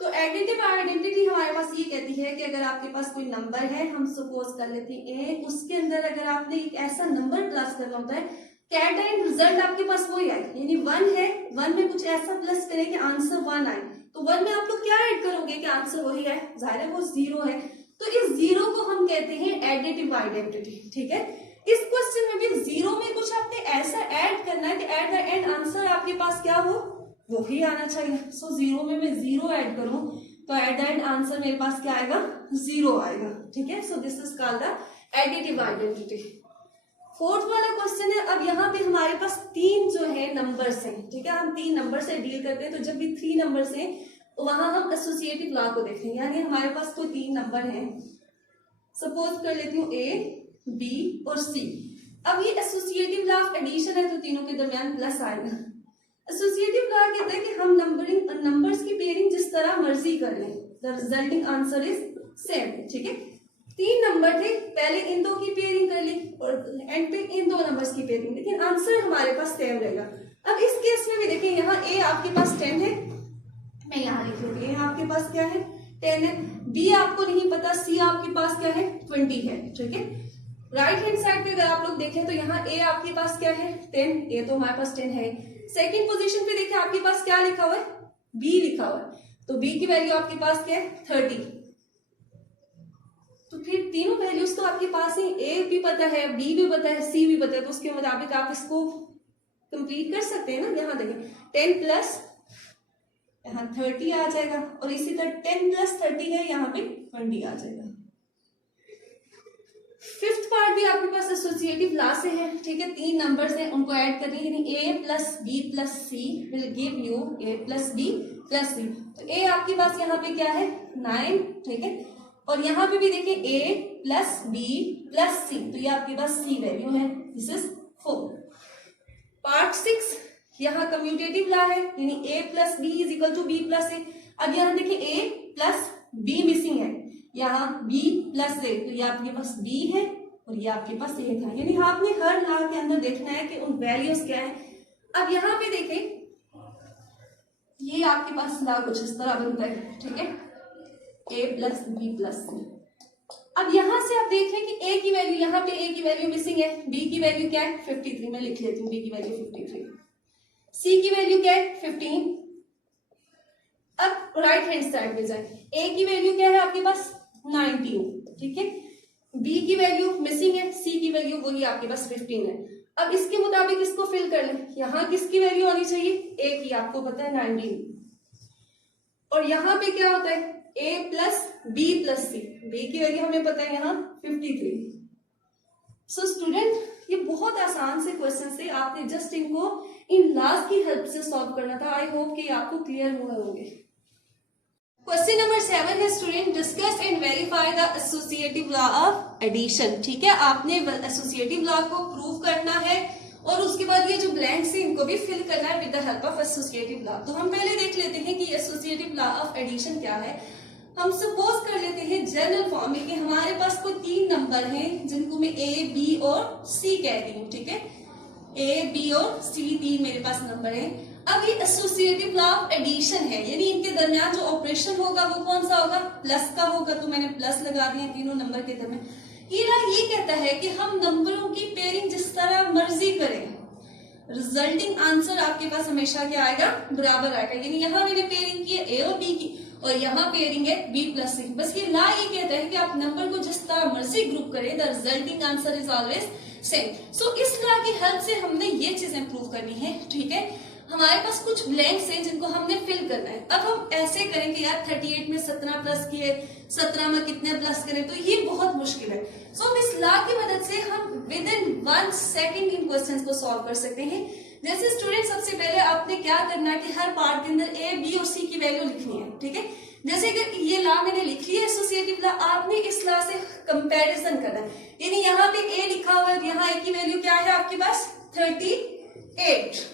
तो एडिटिव आइडेंटिटी हमारे पास ये कहती है कि अगर आपके पास कोई नंबर है, हम सपोज कर लेते हैं a, उसके अंदर अगर आपने एक ऐसा नंबर प्लस करना होता है कि एट द एंड रिजल्ट आपके पास वही आए, यानी 1 है, 1 में कुछ ऐसा प्लस करें कि आंसर 1 आए, तो 1 में आप लोग क्या ऐड करोगे कि आंसर वही आए, जाहिर है वो 0 है। तो इस 0 को हम कहते हैं एडिटिव आइडेंटिटी, ठीक है। इस क्वेश्चन में भी 0 में कुछ आपने ऐसा ऐड करना है कि एट द एंड आंसर आपके पास क्या हो, वो ही आना चाहिए। सो 0 में मैं 0 ऐड करूं तो एट द एंड आंसर मेरे पास क्या आएगा, 0 आएगा, ठीक है। So this is called the additive identity. Fourth वाला क्वेश्चन है, अब यहाँ पे हमारे पास 3 जो है नंबर्स हैं, ठीक है, हम 3 नंबर से डील करते हैं, तो जब भी 3 नंबर्स हैं वहां हम एसोसिएटिव लॉ को देखते हैं, यानी हमारे पास कोई 3 नंबर हैं, सपोज कर लेती हूँ A, B और C। अब ये एसोसिएटिव लॉ ऑफ एडिशन है, तो तीनों के दरमियान प्लस आएगा। एसोसिएटिव लॉ कहता है कि हम नंबर्स की पेयरिंग जिस तरह मर्जी कर लें, the resulting answer is same, ठीक है। 3 नंबर थे, पहले इन 2 की पेयरिंग कर ली और एंड पे इन 2 नंबर्स की पेयरिंग, लेकिन आंसर हमारे पास सेम रहेगा। अब इस केस में भी देखिए, यहाँ A आपके पास 10 है, मैं यहाँ लिख लूंगी, यहाँ आपके पास क्या है 10 है, B आपको नहीं पता, C आपके पास क्या है 20 है, ठीक है। राइट हैंड साइड पे अगर आप लोग देखें तो यहाँ A आपके पास क्या है 10, A तो हमारे पास 10 है। सेकेंड पोजीशन पे देखिए आपके पास क्या लिखा हुआ है, B लिखा हुआ है, तो B की वैल्यू आपके पास क्या है 30। तो फिर तीनों वैल्यूज तो आपके पास ही, A भी पता है, B भी पता है, C भी पता है, तो उसके मुताबिक आप इसको कंप्लीट कर सकते हैं ना। यहाँ देखिए 10 प्लस यहाँ 30 आ जाएगा, और इसी तरह 10 प्लस 30 है, यहाँ पे 20 आ जाएगा। फिफ्थ पार्ट भी आपके पास एसोसिएटिव लॉ से है, ठीक है, 3 नंबर्स हैं, उनको ऐड करनी है, यानी A plus B plus C will give you A plus B plus C। तो A आपके पास यहाँ पे क्या है 9, ठीक है, और यहाँ पे भी देखिए A plus B plus C, तो ये आपके पास C वैल्यू है, दिस इज 4। पार्ट 6 यहाँ कम्यूटेटिव लॉ है, यानी A plus B is equal to B plus A। अब यहाँ देखिए A प्लस B मिसिंग है, यहाँ B प्लस A, तो ये आपके पास B है और ये आपके पास A था, यानी आपने हर लॉ के अंदर देखना है कि उन वैल्यूज क्या है। अब यहाँ पे देखें, ये आपके पास लॉ कुछ इस तरह बनता है, ठीक है, A plus B plus C। अब यहां से आप देखें कि A की वैल्यू, यहाँ पे A की वैल्यू मिसिंग है, B की वैल्यू क्या है 53, मैं लिख लेती हूँ B की वैल्यू 53, C की वैल्यू क्या है 15। अब राइट हैंड साइड में जाए, A की वैल्यू क्या है आपके पास 19, ठीक है, B की वैल्यू मिसिंग है, C की वैल्यू वही आपके पास 15 है। अब इसके मुताबिक इसको फिल कर लें, यहाँ किसकी वैल्यू आनी चाहिए A की, आपको पता है 19, और यहाँ पे क्या होता है A plus B plus C, B की वैल्यू हमें पता है यहाँ 53। सो स्टूडेंट, ये बहुत आसान से क्वेश्चन थे, आपने जस्ट इनको इन लॉज की हेल्प से सॉल्व करना था। आई होप कि आपको क्लियर हुए होंगे। क्वेश्चन नंबर 7 है student, discuss and verify the associative law of addition, ठीक है, आपने एसोसिएटिव लॉ को प्रूव करना है और उसके बाद ये जो ब्लैंक्स है इनको भी फिल करना है with the help of associative law. तो हम पहले देख लेते हैं कि एसोसिएटिव लॉ ऑफ एडिशन क्या है। हम सपोज कर लेते हैं जनरल फॉर्म में कि हमारे पास कोई 3 नंबर हैं जिनको मैं A, B और C कह रही हूँ, ठीक है, A, B और C 3 मेरे पास नंबर हैं। अब ये एसोसिएटिव लॉ ऑफ एडिशन है, यानी इनके दरमियान जो ऑपरेशन होगा वो कौन सा होगा, प्लस का होगा, तो मैंने प्लस लगा दिया तीनों नंबर के दरमियान। ये लॉ ये कहता है कि हम नंबरों की पेयरिंग जिस तरह मर्जी करें, रिजल्टिंग आंसर आपके पास हमेशा क्या आएगा, बराबर आएगा। यानी यहाँ मैंने पेयरिंग की है A और B की, और यहाँ पेयरिंग है B प्लस C। बस ये लॉ ये कहता है कि आप नंबर को जिस तरह मर्जी ग्रुप करें, the resulting answer is always same. So इस लॉ की हेल्प से हमने ये चीजें प्रूव करनी है, ठीक है। हमारे पास कुछ ब्लैंक्स हैं जिनको हमने फिल करना है। अब हम ऐसे करें कि यार 38 में 17 प्लस किए, 17 में कितने प्लस करें, तो ये बहुत मुश्किल है। सो इस लॉ की मदद से हम with in 1 second in questions को सॉल्व कर सकते हैं। जैसे स्टूडेंट, सबसे पहले आपने क्या करना है कि हर पार्ट के अंदर A, B और C की वैल्यू लिखनी है, ठीक है। जैसे कि ये लॉ मैंने लिख लिया एसोसिएटिव लॉ, आपने इस लॉ से कंपैरिजन करना है। यानी यहाँ पे A लिखा हुआ है, यहाँ A की वैल्यू क्या है आपके पास 38।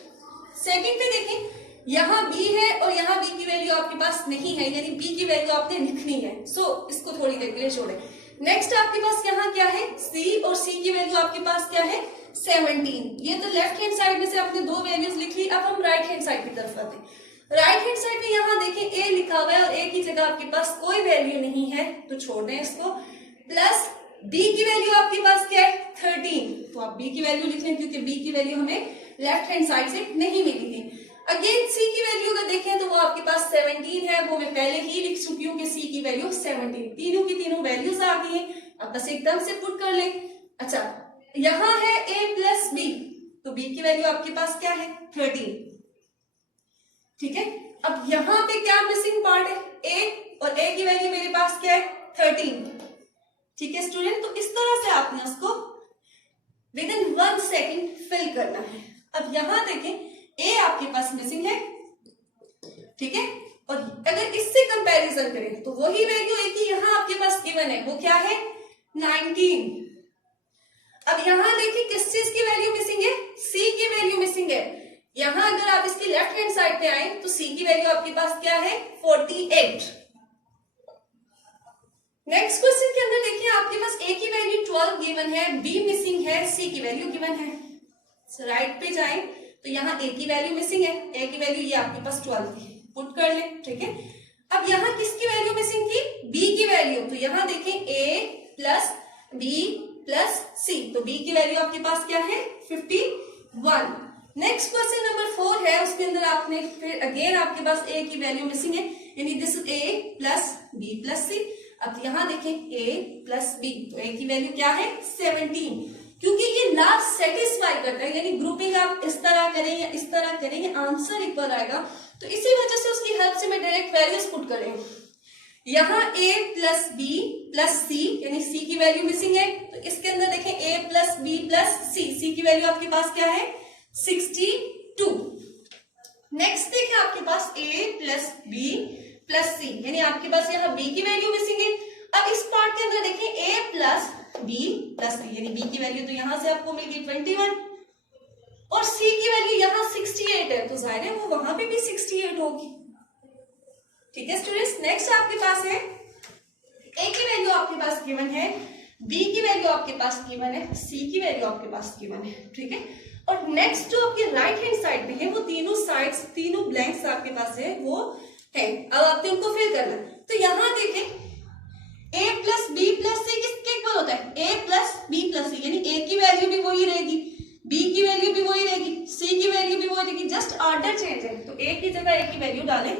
सेकंड पे देखें, यहाँ B है और यहाँ B की वैल्यू आपके पास नहीं है, यानी B की वैल्यू आपने लिखनी है। सो इसको थोड़ी देर के लिए छोड़े। नेक्स्ट आपके पास यहाँ क्या है C, और C की वैल्यू आपके पास क्या है 17। ये तो लेफ्ट हैंड साइड में से आपने 2 वैल्यूज लिख ली। अब हम राइट हैंड साइड की तरफ आते हैं। राइट हैंड साइड में यहाँ देखें A लिखा हुआ है और A की जगह आपके पास कोई वैल्यू नहीं है, तो छोड़ दें इसको। प्लस B की वैल्यू आपके पास क्या है 13, तो आप B की वैल्यू लिख लें क्योंकि B की वैल्यू हमें लेफ्ट हैंड साइड से नहीं मिली थी। अगेन C की वैल्यू अगर देखें तो वो आपके पास 17 है, वो मैं पहले ही लिख चुकी हूँ कि C की वैल्यू 17। तीनों की तीनों वैल्यूज आ गई हैं, अब बस एकदम से पुट कर ले। अच्छा, यहाँ है A प्लस B, तो B की वैल्यू आपके पास क्या है 13, ठीक है। अब यहाँ पे क्या मिसिंग पार्ट है, ए, और ए की वैल्यू मेरे पास क्या है 13। ठीक है स्टूडेंट, तो इस तरह से आपने उसको विद इन 1 सेकेंड फिल करना है। अब यहां देखें ए आपके पास मिसिंग है, ठीक है, और अगर इससे कंपैरिजन करें तो वही वैल्यू ए की यहां आपके पास गिवन है, वो क्या है 19। अब यहां देखिए किस चीज की वैल्यू मिसिंग है, सी की वैल्यू मिसिंग है। यहां अगर आप इसकी लेफ्ट हैंड साइड पे आए तो सी की वैल्यू आपके पास क्या है 48। नेक्स्ट क्वेश्चन के अंदर देखिए आपके पास ए की वैल्यू 12 गिवन है, बी मिसिंग है, सी की वैल्यू गिवन है। राइट पे जाएं तो यहाँ ए की वैल्यू मिसिंग है, ए की वैल्यू ये आपके पास 12 थी, पुट कर ले, ठीक है। अब यहाँ किसकी वैल्यू मिसिंग थी, बी की वैल्यू, तो यहाँ देखें ए प्लस बी प्लस सी, तो बी की वैल्यू आपके पास क्या है 51। नेक्स्ट क्वेश्चन नंबर 4 है, उसके अंदर आपने फिर अगेन आपके पास ए की वैल्यू मिसिंग है, यानी this is a plus B plus c. अब यहां देखें ए प्लस बी, तो ए की वैल्यू क्या है 17, क्योंकि ये लास्ट सेटिस्फाई करता है, यानी ग्रुपिंग आप इस तरह करें या इस तरह करेंगे आंसर इक्वल आएगा, तो इसी वजह से उसकी हेल्प से मैं डायरेक्ट वैल्यूज पुट करेंगे। यहाँ a plus B plus C, यानी c की वैल्यू मिसिंग है, तो इसके अंदर देखें a plus B plus C, c की वैल्यू आपके पास क्या है 62। नेक्स्ट देखें आपके पास a plus B plus C, यानी आपके पास यहाँ b की वैल्यू मिसिंग है। अब इस पार्ट के अंदर देखें a plus B plus C, यानी b की वैल्यू तो यहां से आपको मिल गई 21, और c की वैल्यू यहाँ 68 है, तो जाहिर है वो वहां पे भी 68 होगी। ठीक है स्टूडेंट्स, नेक्स्ट आपके पास है a की वैल्यू आपके पास गिवन है, b की वैल्यू आपके पास गिवन है, c की वैल्यू आपके पास गिवन है, ठीक है। और नेक्स्ट जो आपके राइट हैंड साइड पे है वो तीनों साइड्स, तीनों ब्लैंक्स आपके पास है वो है, अब आपने उनको फिल करना। तो यहां देखें a प्लस बी प्लस सी किसके इक्वल होता है, a plus B plus C, यानी a की वैल्यू भी वही रहेगी, b की वैल्यू भी वही रहेगी, c की वैल्यू भी वही रहेगी, जस्ट ऑर्डर चेंज है। तो a की जगह a की वैल्यू डालें,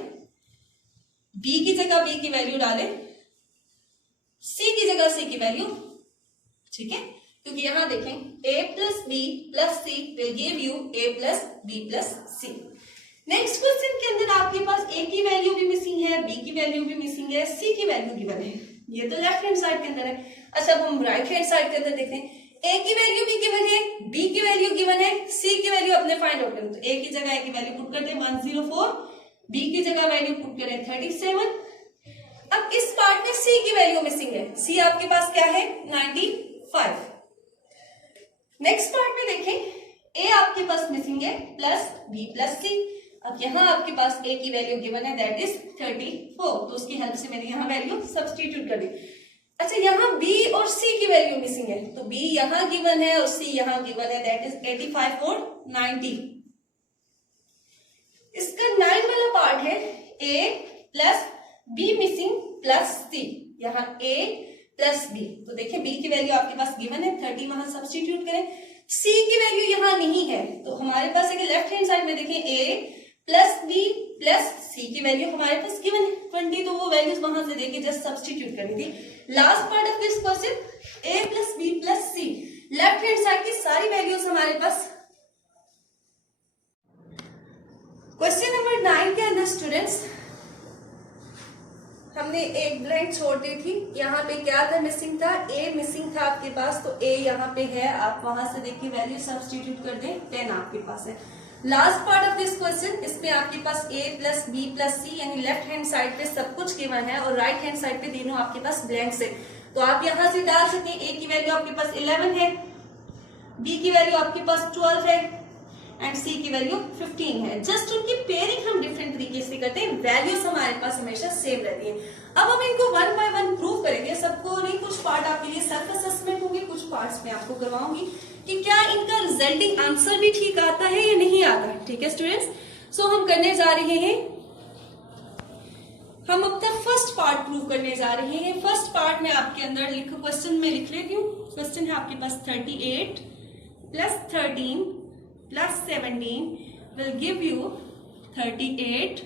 b की जगह b की वैल्यू डालें, c की जगह c की वैल्यू, ठीक है, क्योंकि यहां देखें a plus B plus C will give you a plus B plus C. Next question के अंदर आपके पास a की वैल्यू भी मिसिंग है, b की वैल्यू भी मिसिंग है, c की वैल्यू गिवन है, ये तो लेफ्ट हैंड साइड के अंदर है। अच्छा, अब हम राइट हैंड साइड के अंदर देखते हैं, a की वैल्यू भी गिवन है, b की वैल्यू गिवन है, c की वैल्यू अपने फाइंड आउट करें। तो a की जगह a की वैल्यू पुट करते हैं 104, b की जगह वैल्यू पुट करें 37। अब इस पार्ट में c की वैल्यू मिसिंग है, c आपके पास क्या है 95। नेक्स्ट पार्ट में देखें a आपके पास मिसिंग है प्लस b प्लस c। अब यहाँ आपके पास a की वैल्यू गिवन है दैट इज 34, तो उसकी हेल्प से मैंने यहाँ वैल्यू सब्स्टिट्यूट कर दी। अच्छा, यहाँ b और c की वैल्यू मिसिंग है, तो b यहाँ गिवन है और c यहाँ गिवन है दैट इज 85 और 90। इसका 9 वाला पार्ट है a plus b missing plus c, यहाँ a प्लस b, तो देखिए b की वैल्यू आपके पास गिवन है 30, वहां सब्स्टिट्यूट करें। c की वैल्यू यहाँ नहीं है, तो हमारे पास एक लेफ्ट हैंड साइड में देखें a प्लस बी प्लस सी की वैल्यू हमारे पास गिवन है 20, तो वो वैल्यूज वहां से देके जस्ट सब्स्टिट्यूट करनी थी। Last part of this question a plus B plus C, left hand side की सारी वैल्यूज हमारे पास। क्वेश्चन नंबर 9 के अंदर स्टूडेंट्स हमने एक ब्लैंक छोड़ दी थी, यहाँ पे क्या था मिसिंग था, a मिसिंग था आपके पास, तो a यहाँ पे है, आप वहां से देखिए वैल्यू सब्स्टिट्यूट कर दें, 10 आपके पास है। Last part of this question, इसमें आपके पास a plus B plus C, यानी लेफ्ट हैंड साइड पे सब कुछ गिवन है और राइट हैंड साइड पे तीनों आपके पास ब्लैंक्स है, तो आप यहां से डाल सकते हैं। a की वैल्यू आपके पास 11 है, b की वैल्यू आपके पास 12 है एंड c की वैल्यू 15 है। जस्ट उनकी पेयरिंग हम डिफरेंट तरीके से करते हैं, वैल्यूज हमारे पास हमेशा सेम रहती है। अब हम इनको 1 बाय 1 प्रूव करेंगे, सबको नहीं, कुछ पार्ट आपके लिए सेल्फ असेसमेंट होंगे, कुछ पार्ट्स में आपको करवाऊंगी कि क्या इनका रिजल्टिंग आंसर भी ठीक आता है या नहीं आता है। ठीक है स्टूडेंट्स, सो हम करने जा रहे हैं, हम अपना फर्स्ट पार्ट प्रूव करने जा रहे हैं। फर्स्ट पार्ट में आपके अंदर लिखो, क्वेश्चन में लिख लेती हूँ। क्वेश्चन है आपके पास 38 plus 13 plus 17 will give you 38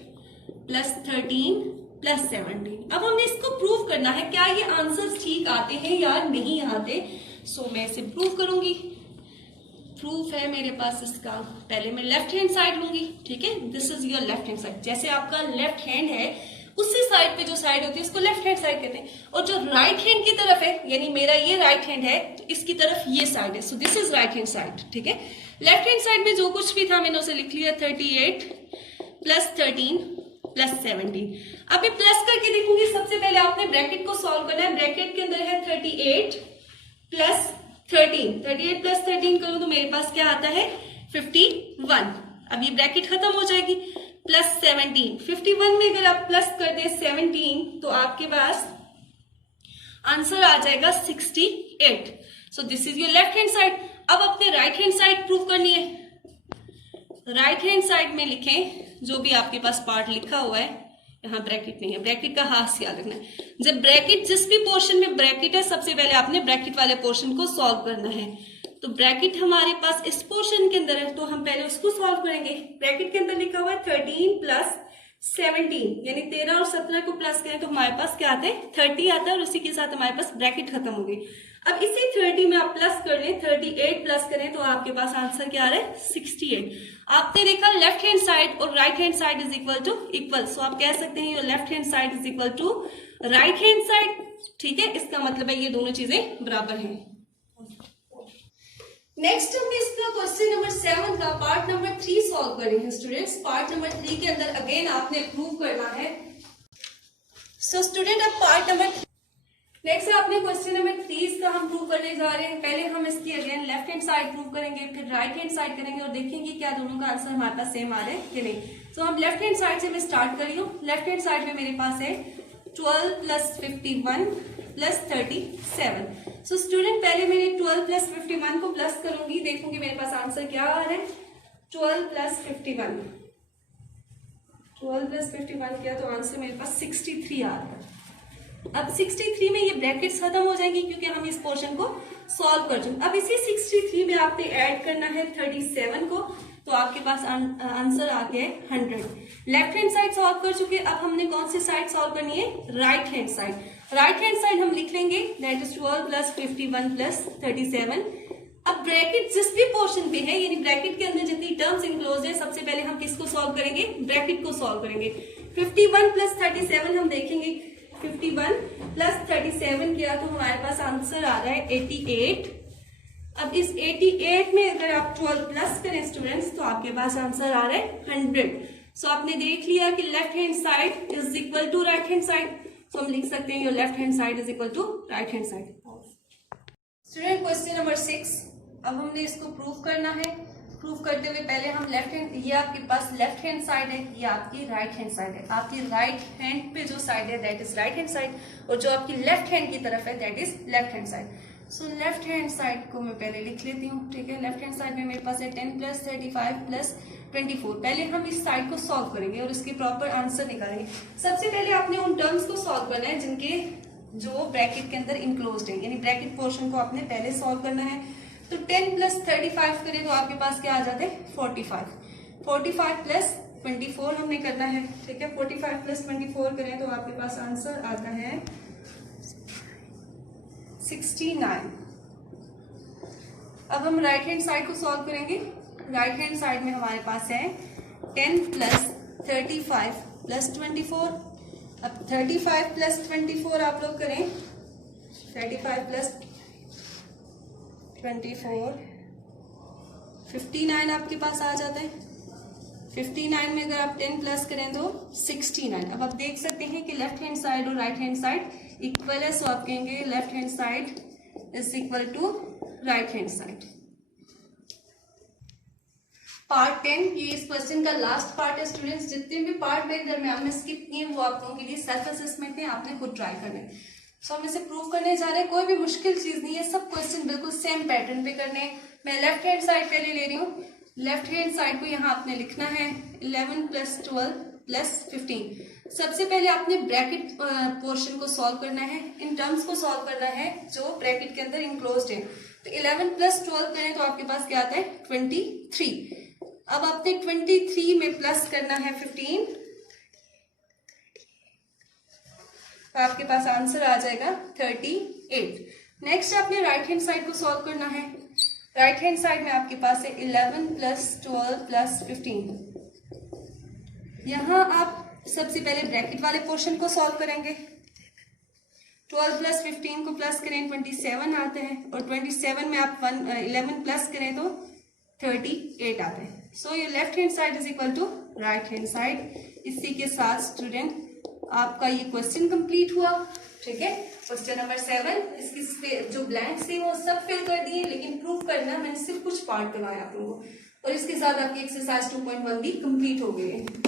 plus 13 plus 17। अब हमें इसको प्रूव करना है क्या ये आंसर्स ठीक आते हैं या नहीं आते। सो मैं इसे प्रूव करूंगी। प्रूफ है मेरे पास इसका। पहले मैं लेफ्ट हैंड साइड लूंगी, ठीक है, this is your left hand side. जैसे आपका लेफ्ट हैंड है उसी साइड पे जो साइड होती है उसको लेफ्ट हैंड साइड कहते हैं, और जो राइट हैंड की तरफ है, यानी मेरा ये राइट हैंड है तो इसकी तरफ ये साइड है, so this is right hand side, ठीक है। लेफ्ट हैंड साइड में जो कुछ भी था मैंने उसे लिख लिया 38 प्लस 13 प्लस 17। अब ये प्लस करके देखूंगी। सबसे पहले आपने ब्रैकेट को सॉल्व करना है। ब्रैकेट के अंदर है 38 प्लस 13, 38 प्लस 13 करूं तो मेरे पास क्या आता है 51। अब ये ब्रैकेट खत्म हो जाएगी। प्लस 17, 51 में अगर आप प्लस कर दें 17 तो आपके पास आंसर आ जाएगा 68। So this is your left hand side. अब अपने राइट हैंड साइड प्रूव करनी है। राइट हैंड साइड में लिखें जो भी आपके पास पार्ट लिखा हुआ है, यहाँ ब्रैकेट नहीं है, ब्रैकेट का हाथ याद रखना है। जब ब्रैकेट जिस भी पोर्शन में ब्रैकेट है सबसे पहले आपने ब्रैकेट वाले पोर्शन को सॉल्व करना है। तो ब्रैकेट हमारे पास इस पोर्शन के अंदर है तो हम पहले उसको सॉल्व करेंगे। ब्रैकेट के अंदर लिखा हुआ है 13 प्लस 17, यानी 13 और 17 को प्लस करें तो हमारे पास क्या आता है 30 आता है, और उसी के साथ हमारे पास ब्रैकेट खत्म हो गई। अब इसी 30 में आप प्लस कर लें, 38 प्लस करें तो आपके पास आंसर क्या आ रहा है 68। आपने देखा लेफ्ट हैंड साइड और right hand side is equal to equal, so आप कह सकते हैं your left hand side is equal to right hand side, ठीक है। इसका मतलब है ये दोनों चीजें बराबर हैं। नेक्स्ट हमने इसका क्वेश्चन नंबर 7 का पार्ट नंबर 3 सॉल्व कर रहे हैं स्टूडेंट्स। पार्ट नंबर 3 के अंदर अगेन आपने प्रूव करना है। सो स्टूडेंट अब पार्ट नंबर नेक्स्ट आपने क्वेश्चन नंबर 3 का हम प्रूव करने जा रहे हैं। पहले हम इसकी again left hand side prove करेंगे, फिर राइट हैंड साइड करेंगे और देखेंगे क्या दोनों का आंसर हमारे पास सेम आ रहा है कि नहीं। सो हम लेफ्ट हैंड साइड से मैं स्टार्ट कर रही हूँ। लेफ्ट हैंड साइड में मेरे पास है 12 प्लस 51 प्लस 37। सो स्टूडेंट पहले मैंने 12 प्लस 51 को प्लस करूंगी, देखूंगी मेरे पास आंसर क्या आ रहा है। 12 प्लस 51, 12 प्लस 51 किया तो आंसर मेरे पास 63 आ रहा है। अब 63 में ये ब्रैकेट्स खत्म हो जाएंगी क्योंकि हम इस पोर्शन को सॉल्व कर चुके। अब इसी 63 में आपने ऐड करना है 37 को, तो आपके पास आंसर आ गया है 100। लेफ्ट हैंड साइड सॉल्व कर चुके। अब हमने कौन सी साइड सॉल्व करनी है, right hand side. Right hand side हम लिख लेंगे दैट इज 12 प्लस 51 प्लस 37। अब ब्रैकेट जिस भी पोर्शन पे है, यानी ब्रैकेट के अंदर जितनी टर्म्स इनक्लोज है, सबसे पहले हम किसको सॉल्व करेंगे, ब्रैकेट को सॉल्व करेंगे। 51 प्लस 37 हम देखेंगे, 51 प्लस 37 किया तो हमारे पास आंसर आ रहा है 88। अब इस 88 में अगर आप 12 प्लस करें स्टूडेंट्स तो आपके पास आंसर आ रहा है 100। सो आपने देख लिया कि left hand side is equal to right hand side, तो हम लिख सकते हैं your left hand side is equal to right hand side. Student question number 6, अब हमने इसको प्रूव करना है। प्रूव करते हुए पहले हम लेफ्ट हैंड, ये आपके पास लेफ्ट हैंड साइड है, ये आपकी राइट हैंड साइड है। आपकी राइट हैंड पे जो साइड है that is right hand side, और जो आपकी लेफ्ट हैंड की तरफ है that is left hand side. So left hand side को मैं पहले लिख लेती हूँ, ठीक है। लेफ्ट हैंड साइड में मेरे पास है 10 प्लस 35 प्लस 24। पहले हम इस साइड को सॉल्व करेंगे और इसके प्रॉपर आंसर निकालेंगे। सबसे पहले आपने उन टर्म्स को सॉल्व करना है जिनके जो ब्रैकेट के अंदर इंक्लोज्ड है, यानी ब्रैकेट पोर्शन को आपने पहले सॉल्व करना है। तो 10 प्लस 35 करें तो आपके पास क्या आ जाता है 45। 45 प्लस 24 हमने करना है, ठीक है। 45 प्लस 24 करें तो आपके पास आंसर आता है 69। अब हम राइट हैंड साइड को सॉल्व करेंगे। राइट हैंड साइड में हमारे पास है 10 प्लस 35 प्लस 24। अब 35 प्लस 24 आप लोग करें, 35 प्लस 24 59 आपके पास आ जाता है। 59 में अगर आप 10 प्लस करें तो 69। अब आप देख सकते हैं कि लेफ्ट हैंड साइड और राइट हैंड साइड इक्वल है, सो आप कहेंगे left hand side is equal to right hand side. Part 10 ये इस क्वेश्चन का लास्ट पार्ट है स्टूडेंट्स। जितने भी पार्ट मेरे दरमियान में स्किप किए वो आप लोगों के लिए सेल्फ असेसमेंट है, आपने खुद ट्राई करना है। सो हम इसे प्रूव करने जा रहे हैं। कोई भी मुश्किल चीज नहीं है, सब क्वेश्चन बिल्कुल सेम पैटर्न पे करने हैं। मैं लेफ्ट हैंड साइड पहले ले रही हूँ। लेफ्ट हैंड साइड को यहाँ आपने लिखना है 11 प्लस 12 प्लस 15। सबसे पहले आपने ब्रैकेट पोर्शन को सॉल्व करना है, इन टर्म्स को सॉल्व करना है जो ब्रैकेट के अंदर इंक्लोज्ड है। तो 11 प्लस 12 करें तो आपके पास क्या आता है 23। अब आपने 23 में प्लस करना है 15, तो आपके पास आंसर आ जाएगा 38। नेक्स्ट आपने राइट हैंड साइड को सॉल्व करना है। राइट हैंड साइड में आपके पास है 11 प्लस 12 प्लस 15। यहाँ आप सबसे पहले ब्रैकेट वाले पोर्शन को सॉल्व करेंगे। 12 प्लस 15 को प्लस करें 27 आते हैं, और 27 में आप 11 प्लस करें तो 38 आते हैं। So your left hand side is equal to right hand side. इसी के साथ स्टूडेंट आपका ये क्वेश्चन कंप्लीट हुआ। ठीक है, क्वेश्चन नंबर 7, इसकी जो ब्लैंक्स थे वो सब फिल कर दिए, लेकिन प्रूव करना मैंने सिर्फ कुछ पार्ट करवाया आप लोगों को, और इसके साथ आपकी एक्सरसाइज 2.1 भी कंप्लीट हो गई है।